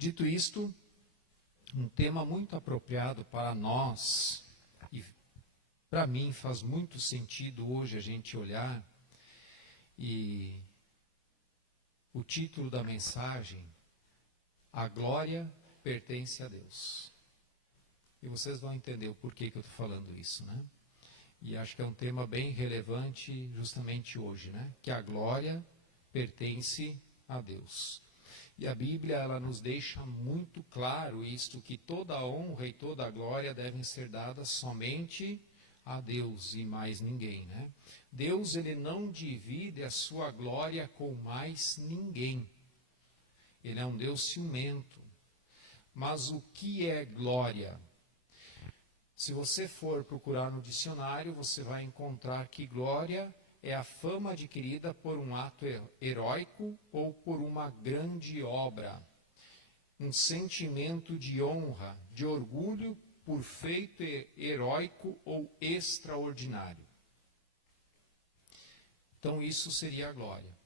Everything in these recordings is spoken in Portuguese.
Dito isto, um tema muito apropriado para nós, e para mim faz muito sentido hoje a gente olhar, e o título da mensagem, A Glória Pertence a Deus. E vocês vão entender o porquê que eu estou falando isso, né? E acho que é um tema bem relevante justamente hoje, né? Que a glória pertence a Deus. E a Bíblia, ela nos deixa muito claro isto, que toda a honra e toda a glória devem ser dadas somente a Deus e mais ninguém, né? Deus, ele não divide a sua glória com mais ninguém. Ele é um Deus ciumento. Mas o que é glória? Se você for procurar no dicionário, você vai encontrar que glória é a fama adquirida por um ato heróico ou por uma grande obra. Um sentimento de honra, de orgulho por feito heróico ou extraordinário. Então isso seria a glória.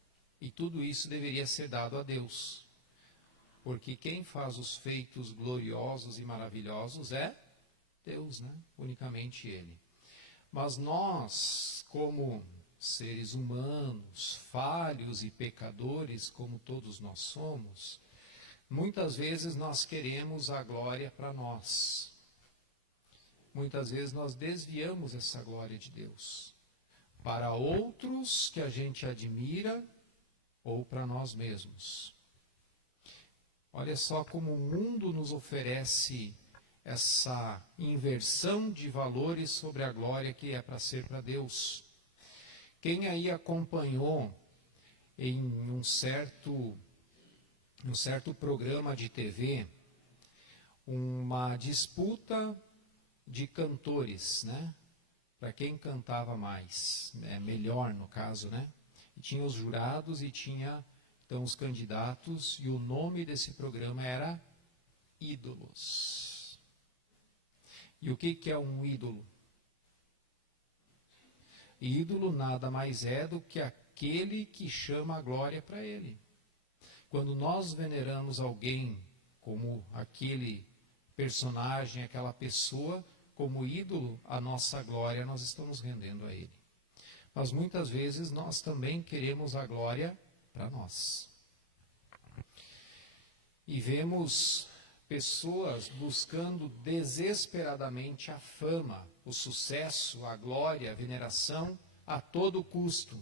E tudo isso deveria ser dado a Deus. Porque quem faz os feitos gloriosos e maravilhosos é Deus, né? Unicamente Ele. Mas nós, como seres humanos, falhos e pecadores, como todos nós somos, muitas vezes nós queremos a glória para nós. Muitas vezes nós desviamos essa glória de Deus para outros que a gente admira ou para nós mesmos. Olha só como o mundo nos oferece essa inversão de valores sobre a glória que é para ser para Deus. Quem aí acompanhou em um certo programa de TV uma disputa de cantores, né? Para quem cantava mais, melhor no caso, né? E tinha os jurados e tinha então os candidatos, e o nome desse programa era Ídolos. E o que é um ídolo? Ídolo nada mais é do que aquele que chama a glória para ele. Quando nós veneramos alguém como aquele personagem, aquela pessoa, como ídolo, a nossa glória nós estamos rendendo a ele. Mas muitas vezes nós também queremos a glória para nós. E vemos pessoas buscando desesperadamente a fama, o sucesso, a glória, a veneração a todo custo.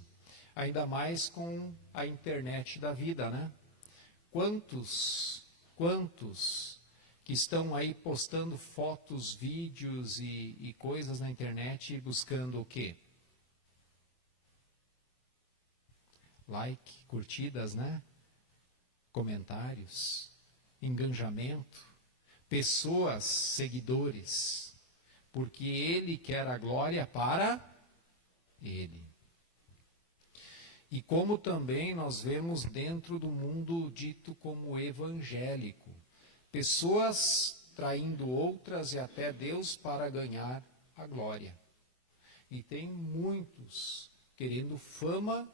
Ainda mais com a internet da vida, né? Quantos que estão aí postando fotos, vídeos e coisas na internet buscando o quê? Like, curtidas, né? Comentários, engajamento, pessoas, seguidores, porque ele quer a glória para ele. E como também nós vemos dentro do mundo dito como evangélico, pessoas traindo outras e até Deus para ganhar a glória. E tem muitos querendo fama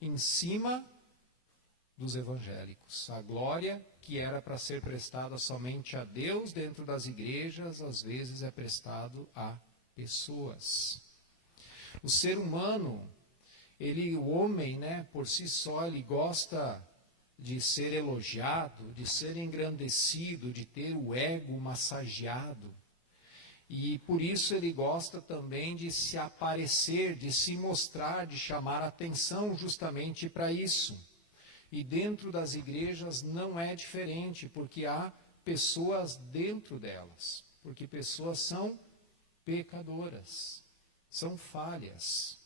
em cima dos evangélicos. A glória que era para ser prestada somente a Deus dentro das igrejas, às vezes é prestado a pessoas. O ser humano, o homem, né, por si só, ele gosta de ser elogiado, de ser engrandecido, de ter o ego massageado. E por isso ele gosta também de se aparecer, de se mostrar, de chamar atenção justamente para isso. E dentro das igrejas não é diferente, porque há pessoas dentro delas, porque pessoas são pecadoras, são falhas.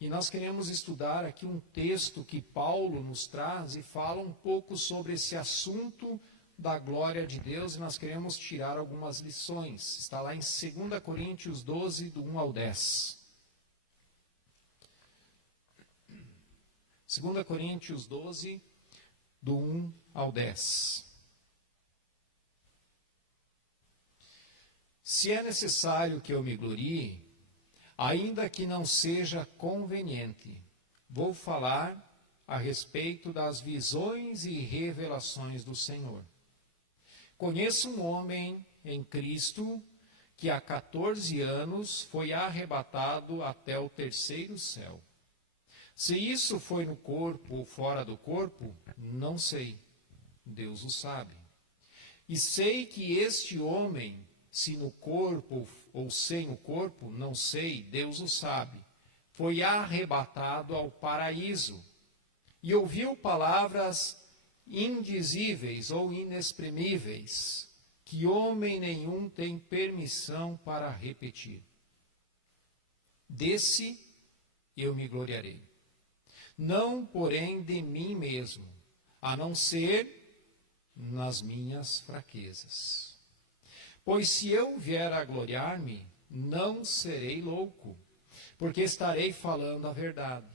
E nós queremos estudar aqui um texto que Paulo nos traz e fala um pouco sobre esse assunto da glória de Deus, e nós queremos tirar algumas lições. Está lá em 2 Coríntios 12, do 1 ao 10. 2 Coríntios 12, do 1 ao 10. Se é necessário que eu me glorie, ainda que não seja conveniente, vou falar a respeito das visões e revelações do Senhor. Conheço um homem em Cristo que há 14 anos foi arrebatado até o terceiro céu. Se isso foi no corpo ou fora do corpo, não sei. Deus o sabe. E sei que este homem, se no corpo ou sem o corpo, não sei, Deus o sabe, foi arrebatado ao paraíso e ouviu palavras indizíveis ou inexprimíveis, que homem nenhum tem permissão para repetir. Desse eu me gloriarei. Não, porém, de mim mesmo, a não ser nas minhas fraquezas. Pois se eu vier a gloriar-me, não serei louco, porque estarei falando a verdade.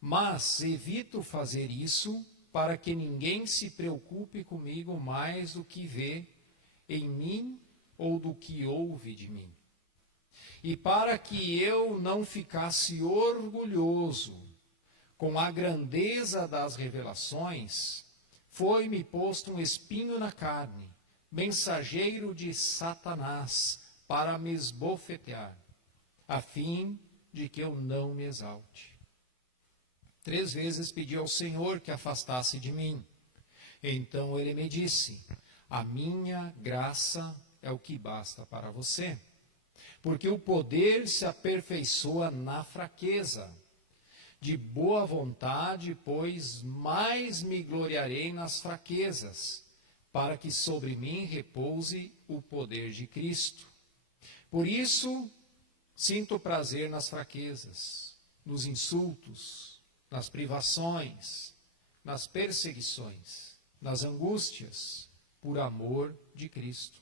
Mas evito fazer isso para que ninguém se preocupe comigo mais do que vê em mim ou do que ouve de mim. E para que eu não ficasse orgulhoso com a grandeza das revelações, foi-me posto um espinho na carne, mensageiro de Satanás, para me esbofetear, a fim de que eu não me exalte. 3 vezes pedi ao Senhor que afastasse de mim. Então ele me disse: a minha graça é o que basta para você, porque o poder se aperfeiçoa na fraqueza. De boa vontade, pois, mais me gloriarei nas fraquezas, para que sobre mim repouse o poder de Cristo. Por isso, sinto prazer nas fraquezas, nos insultos, nas privações, nas perseguições, nas angústias, por amor de Cristo.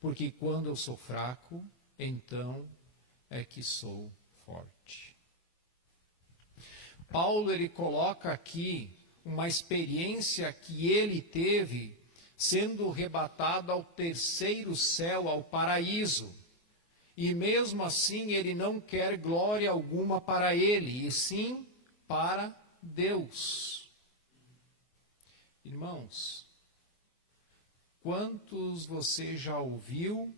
Porque quando eu sou fraco, então é que sou forte. Paulo, ele coloca aqui uma experiência que ele teve sendo arrebatado ao terceiro céu, ao paraíso. E mesmo assim ele não quer glória alguma para ele, e sim para Deus. Irmãos, quantos você já ouviu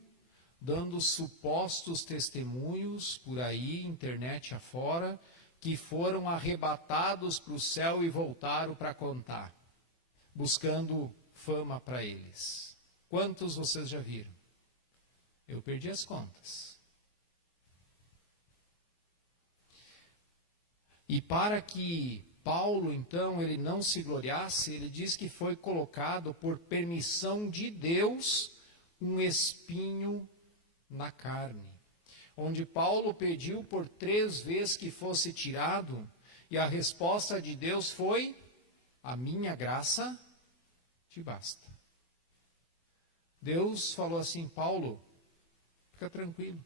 dando supostos testemunhos por aí, internet afora, que foram arrebatados para o céu e voltaram para contar, buscando fama para eles? Quantos vocês já viram? Eu perdi as contas. E para que Paulo, então, ele não se gloriasse, ele diz que foi colocado por permissão de Deus um espinho na carne, onde Paulo pediu por 3 vezes que fosse tirado, e a resposta de Deus foi: a minha graça te basta. Deus falou assim: Paulo, fica tranquilo,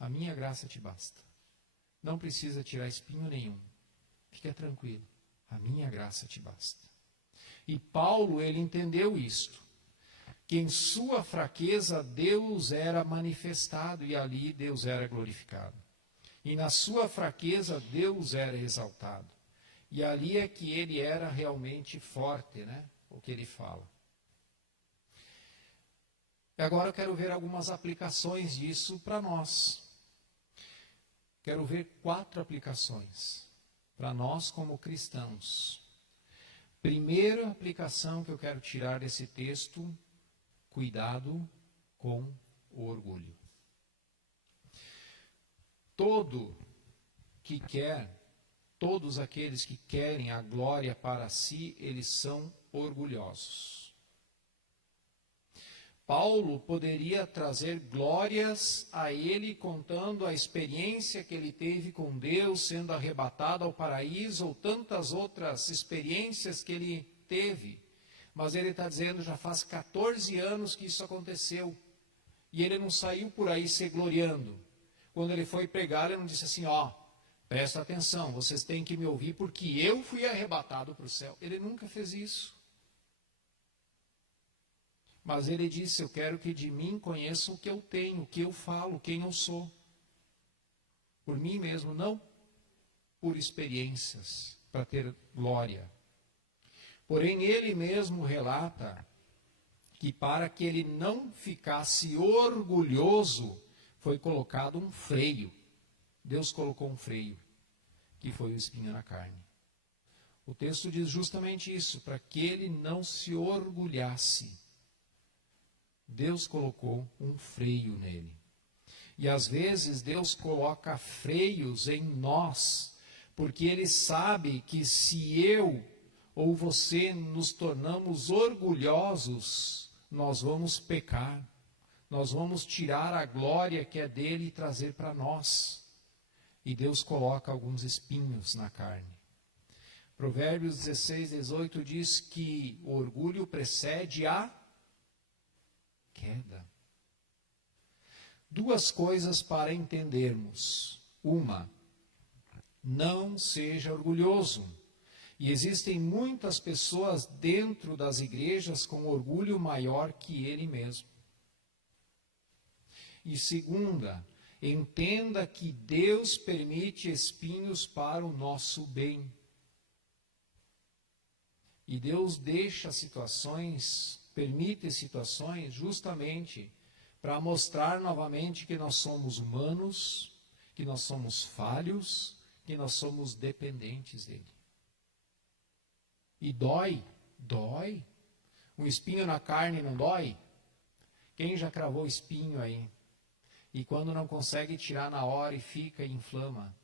a minha graça te basta. Não precisa tirar espinho nenhum. Fica tranquilo, a minha graça te basta. E Paulo, ele entendeu isto, que em sua fraqueza Deus era manifestado e ali Deus era glorificado. E na sua fraqueza Deus era exaltado. E ali é que ele era realmente forte, né? O que ele fala. E agora eu quero ver algumas aplicações disso para nós. Quero ver 4 aplicações para nós como cristãos. Primeira aplicação que eu quero tirar desse texto: cuidado com o orgulho. Todos aqueles que querem a glória para si, eles são orgulhosos. Paulo poderia trazer glórias a ele, contando a experiência que ele teve com Deus, sendo arrebatado ao paraíso, ou tantas outras experiências que ele teve. Mas ele está dizendo, já faz 14 anos que isso aconteceu. E ele não saiu por aí se gloriando. Quando ele foi pregar, ele não disse assim: presta atenção, vocês têm que me ouvir porque eu fui arrebatado para o céu. Ele nunca fez isso. Mas ele disse: eu quero que de mim conheçam o que eu tenho, o que eu falo, quem eu sou. Por mim mesmo, não por experiências, para ter glória. Porém, ele mesmo relata que para que ele não ficasse orgulhoso, foi colocado um freio. Deus colocou um freio, que foi o espinho na carne. O texto diz justamente isso, para que ele não se orgulhasse. Deus colocou um freio nele. E às vezes Deus coloca freios em nós, porque Ele sabe que se eu ou você nos tornamos orgulhosos, nós vamos pecar. Nós vamos tirar a glória que é dele e trazer para nós. E Deus coloca alguns espinhos na carne. Provérbios 16, 18 diz que o orgulho precede a queda. Duas coisas para entendermos. Uma, não seja orgulhoso. E existem muitas pessoas dentro das igrejas com orgulho maior que ele mesmo. E segunda, entenda que Deus permite espinhos para o nosso bem. E Deus deixa situações, permite situações justamente para mostrar novamente que nós somos humanos, que nós somos falhos, que nós somos dependentes dele. E dói. Um espinho na carne não dói? Quem já cravou espinho aí? E quando não consegue tirar na hora e fica e inflama?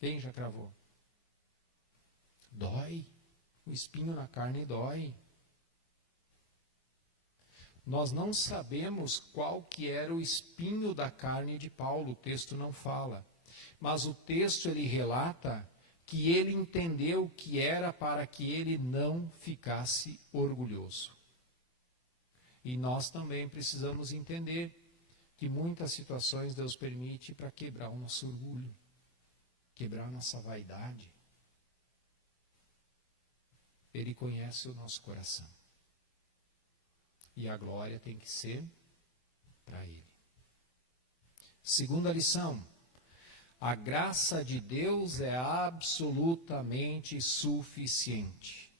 Quem já cravou? Dói. O espinho na carne dói. Nós não sabemos qual que era o espinho da carne de Paulo, o texto não fala. Mas o texto ele relata que ele entendeu que era para que ele não ficasse orgulhoso. E nós também precisamos entender que muitas situações Deus permite para quebrar o nosso orgulho, quebrar a nossa vaidade. Ele conhece o nosso coração. E a glória tem que ser para Ele. Segunda lição. A graça de Deus é absolutamente suficiente.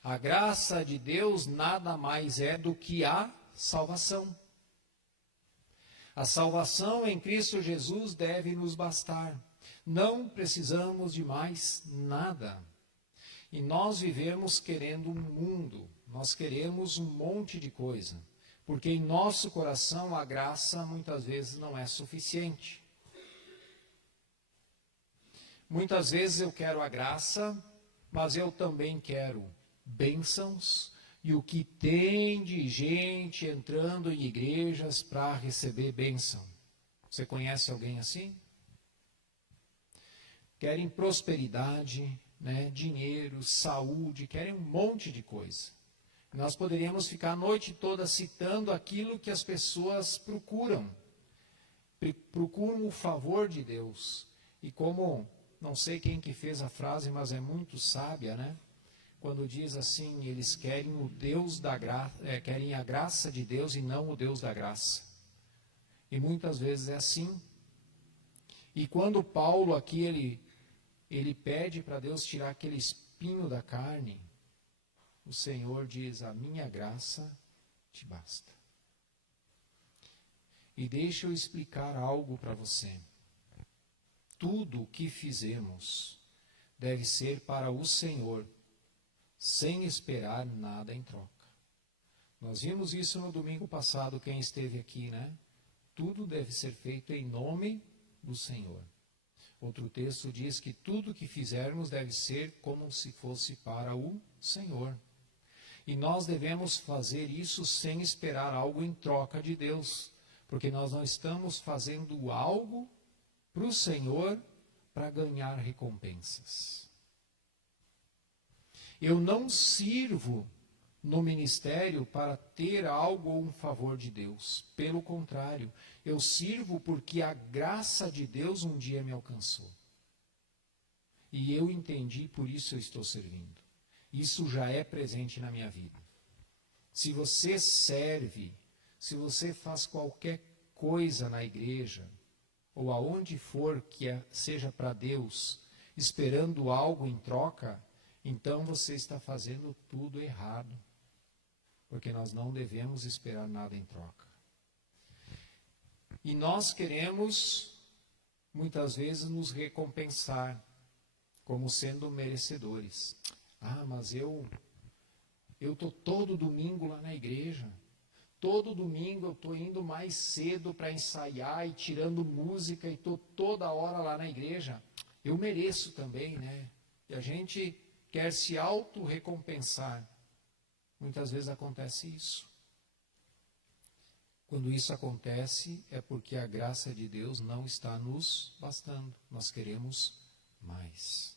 A graça de Deus nada mais é do que a salvação. A salvação em Cristo Jesus deve nos bastar. Não precisamos de mais nada. E nós vivemos querendo um mundo, nós queremos um monte de coisa, porque em nosso coração a graça muitas vezes não é suficiente. Muitas vezes eu quero a graça, mas eu também quero bênçãos, e o que tem de gente entrando em igrejas para receber bênção. Você conhece alguém assim? Querem prosperidade, dinheiro, saúde, querem um monte de coisa. Nós poderíamos ficar a noite toda citando aquilo que as pessoas procuram. Procuram o favor de Deus. E como, não sei quem que fez a frase, mas é muito sábia, quando diz assim, eles querem o Deus da graça, querem a graça de Deus e não o Deus da graça. E muitas vezes é assim. E quando Paulo aqui, ele pede para Deus tirar aquele espinho da carne, o Senhor diz, a minha graça te basta. E deixa eu explicar algo para você. Tudo o que fizemos deve ser para o Senhor, sem esperar nada em troca. Nós vimos isso no domingo passado, quem esteve aqui, Tudo deve ser feito em nome do Senhor. Outro texto diz que tudo que fizermos deve ser como se fosse para o Senhor. E nós devemos fazer isso sem esperar algo em troca de Deus, porque nós não estamos fazendo algo para o Senhor para ganhar recompensas. Eu não sirvo no ministério para ter algo ou um favor de Deus. Pelo contrário, eu sirvo porque a graça de Deus um dia me alcançou. E eu entendi, por isso eu estou servindo. Isso já é presente na minha vida. Se você serve, se você faz qualquer coisa na igreja, ou aonde for que seja para Deus, esperando algo em troca, então você está fazendo tudo errado. porque nós não devemos esperar nada em troca. E nós queremos, muitas vezes, nos recompensar como sendo merecedores. Ah, mas eu estou todo domingo lá na igreja. Todo domingo eu estou indo mais cedo para ensaiar e tirando música e estou toda hora lá na igreja. Eu mereço também, né? E a gente quer se auto-recompensar. Muitas vezes acontece isso. Quando isso acontece, é porque a graça de Deus não está nos bastando. Nós queremos mais.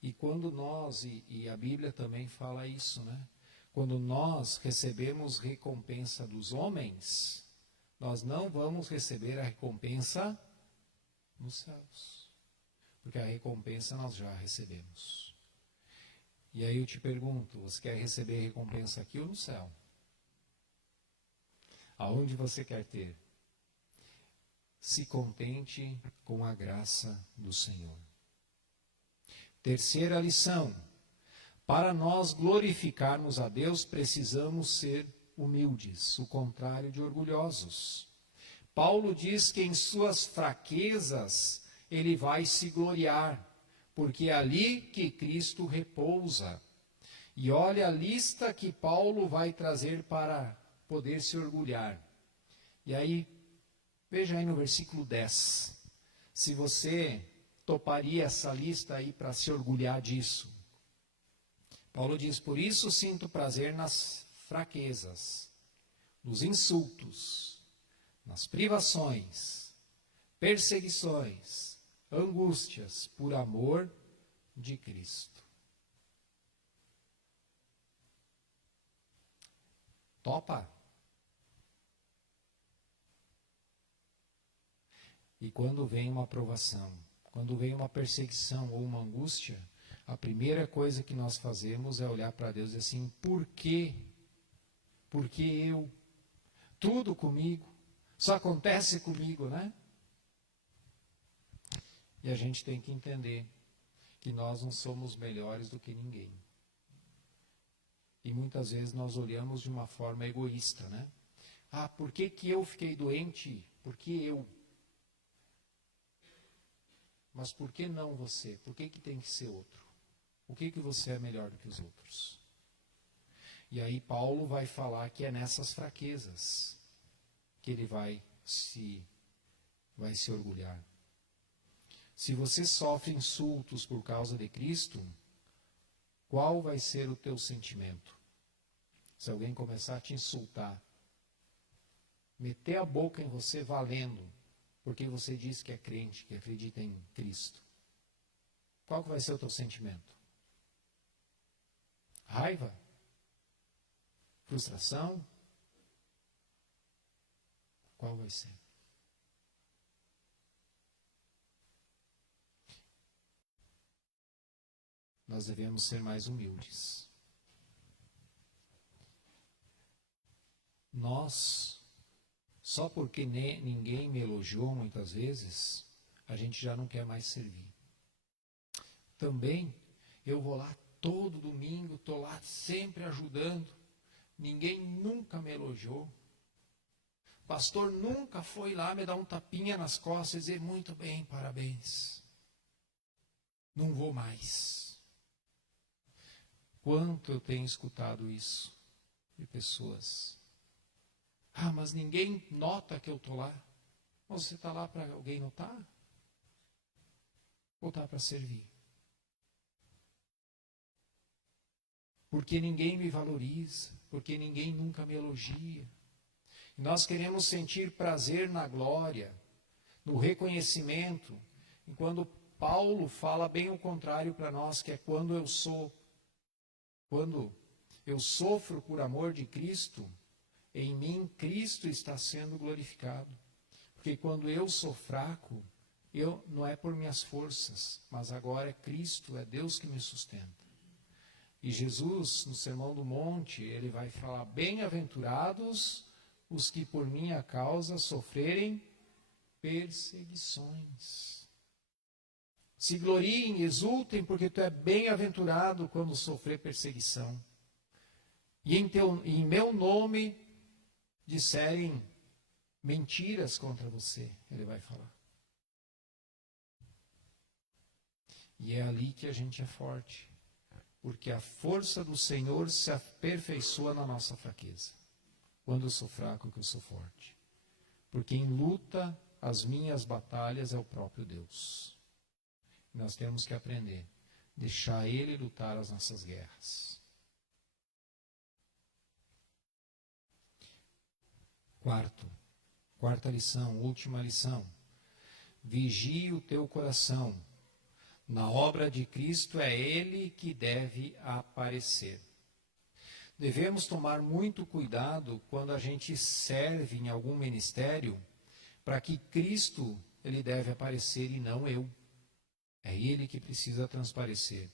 E quando nós, e a Bíblia também fala isso, né? Quando nós recebemos recompensa dos homens, nós não vamos receber a recompensa nos céus. Porque a recompensa nós já recebemos. E aí eu te pergunto, você quer receber recompensa aqui ou no céu? Aonde você quer ter? Se contente com a graça do Senhor. Terceira lição. Para nós glorificarmos a Deus, precisamos ser humildes, o contrário de orgulhosos. Paulo diz que em suas fraquezas ele vai se gloriar, porque é ali que Cristo repousa. E olha a lista que Paulo vai trazer para poder se orgulhar. E aí, veja aí no versículo 10. Se você toparia essa lista aí para se orgulhar disso. Paulo diz, por isso sinto prazer nas fraquezas, nos insultos, nas privações, perseguições, angústias, por amor de Cristo. Topa? E quando vem uma provação, quando vem uma perseguição ou uma angústia, a primeira coisa que nós fazemos é olhar para Deus e dizer assim, por quê? Por que eu? Tudo comigo? Só acontece comigo, né? E a gente tem que entender que nós não somos melhores do que ninguém. E muitas vezes nós olhamos de uma forma egoísta, né? Ah, por que que eu fiquei doente? Por que eu? Mas por que não você? Por que que tem que ser outro? O que que você é melhor do que os outros? E aí Paulo vai falar que é nessas fraquezas que ele vai se orgulhar. Se você sofre insultos por causa de Cristo, qual vai ser o teu sentimento? Se alguém começar a te insultar, meter a boca em você valendo, porque você diz que é crente, que acredita em Cristo. Qual que vai ser o teu sentimento? Raiva? Frustração? Qual vai ser? Nós devemos ser mais humildes. Nós, só porque ninguém me elogiou muitas vezes, a gente já não quer mais servir. Também, eu vou lá todo domingo, estou lá sempre ajudando, ninguém nunca me elogiou. O pastor nunca foi lá me dar um tapinha nas costas e dizer, muito bem, parabéns. Não vou mais. Quanto eu tenho escutado isso de pessoas. Ah, mas ninguém nota que eu estou lá. Você está lá para alguém notar? Ou está para servir? Porque ninguém me valoriza, porque ninguém nunca me elogia. E nós queremos sentir prazer na glória, no reconhecimento. E quando Paulo fala bem o contrário para nós, que é quando eu sofro por amor de Cristo, em mim Cristo está sendo glorificado. Porque quando eu sou fraco, não é por minhas forças, mas agora é Cristo, é Deus que me sustenta. E Jesus, no Sermão do Monte, ele vai falar, bem-aventurados os que por minha causa sofrerem perseguições. Se gloriem, exultem, porque tu é bem-aventurado quando sofrer perseguição. e em meu nome disserem mentiras contra você, ele vai falar. E é ali que a gente é forte, porque a força do Senhor se aperfeiçoa na nossa fraqueza. Quando eu sou fraco, que eu sou forte. Porque em luta, as minhas batalhas é o próprio Deus. Nós temos que aprender, deixar Ele lutar as nossas guerras. Quarta lição, última lição. Vigie o teu coração. Na obra de Cristo é Ele que deve aparecer. Devemos tomar muito cuidado quando a gente serve em algum ministério, para que Cristo ele deve aparecer e não eu. É Ele que precisa transparecer.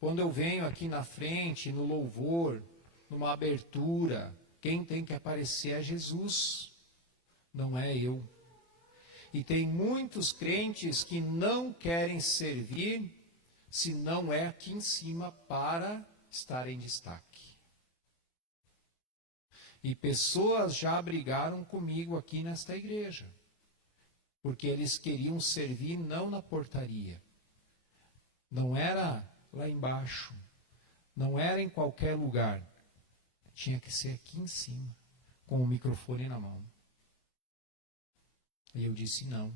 Quando eu venho aqui na frente, no louvor, numa abertura, quem tem que aparecer é Jesus, não é eu. E tem muitos crentes que não querem servir se não é aqui em cima para estar em destaque. E pessoas já brigaram comigo aqui nesta igreja, porque eles queriam servir não na portaria, não era lá embaixo, não era em qualquer lugar, tinha que ser aqui em cima, com o microfone na mão. E eu disse não.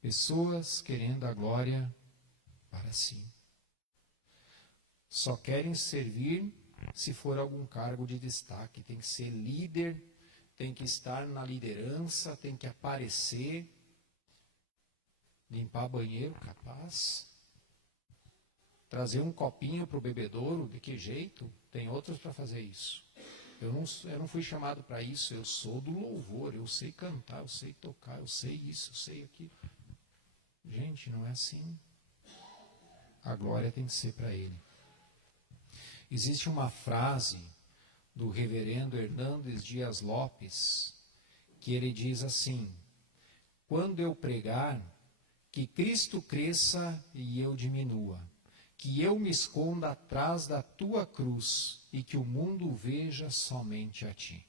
Pessoas querendo a glória para si. Só querem servir se for algum cargo de destaque. Tem que ser líder, tem que estar na liderança, tem que aparecer. Limpar banheiro, capaz. Trazer um copinho para o bebedouro, de que jeito? Tem outros para fazer isso. Eu não fui chamado para isso, eu sou do louvor, eu sei cantar, eu sei tocar, eu sei isso, eu sei aquilo. Gente, não é assim. A glória tem que ser para Ele. Existe uma frase do reverendo Hernandes Dias Lopes, que ele diz assim: quando eu pregar, que Cristo cresça e eu diminua, que eu me esconda atrás da tua cruz e que o mundo veja somente a ti.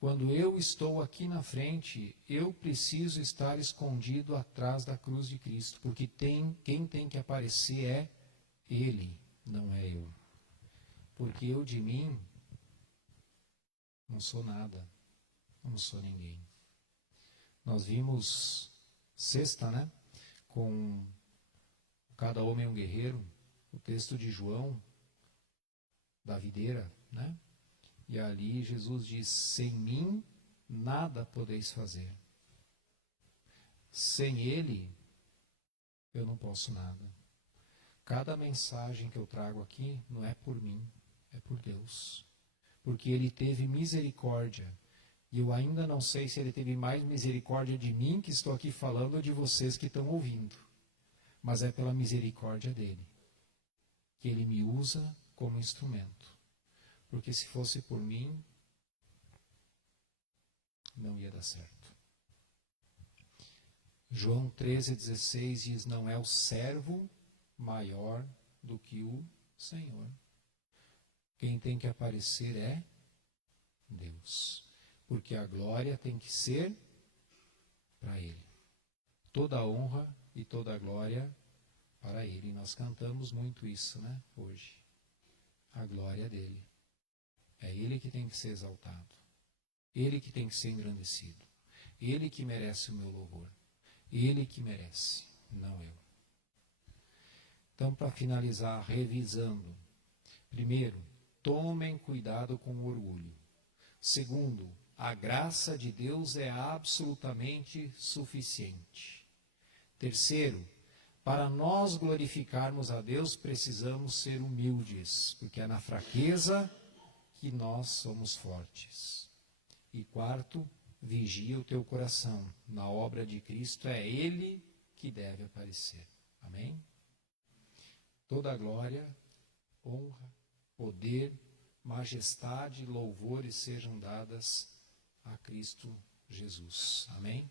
Quando eu estou aqui na frente, eu preciso estar escondido atrás da cruz de Cristo, porque quem tem que aparecer é Ele, não é eu. Porque eu de mim não sou nada, não sou ninguém. Nós vimos sexta, né? Com cada homem um guerreiro, o texto de João, da videira, né? E ali Jesus diz: sem mim nada podeis fazer. Sem Ele eu não posso nada. Cada mensagem que eu trago aqui não é por mim, é por Deus. Porque Ele teve misericórdia. E eu ainda não sei se Ele teve mais misericórdia de mim que estou aqui falando ou de vocês que estão ouvindo. Mas é pela misericórdia dEle que Ele me usa como instrumento. Porque se fosse por mim, não ia dar certo. João 13,16 diz: não é o servo maior do que o Senhor. Quem tem que aparecer é Deus. Porque a glória tem que ser para Ele. Toda a honra e toda a glória para Ele. E nós cantamos muito isso, né, hoje. A glória dEle. É Ele que tem que ser exaltado. Ele que tem que ser engrandecido. Ele que merece o meu louvor. Ele que merece, não eu. Então, para finalizar, revisando. Primeiro, tomem cuidado com o orgulho. Segundo, a graça de Deus é absolutamente suficiente. Terceiro, para nós glorificarmos a Deus, precisamos ser humildes, porque é na fraqueza que nós somos fortes. E quarto, vigia o teu coração. Na obra de Cristo é Ele que deve aparecer. Amém? Toda glória, honra, poder, majestade e louvores sejam dadas a Cristo Jesus. Amém?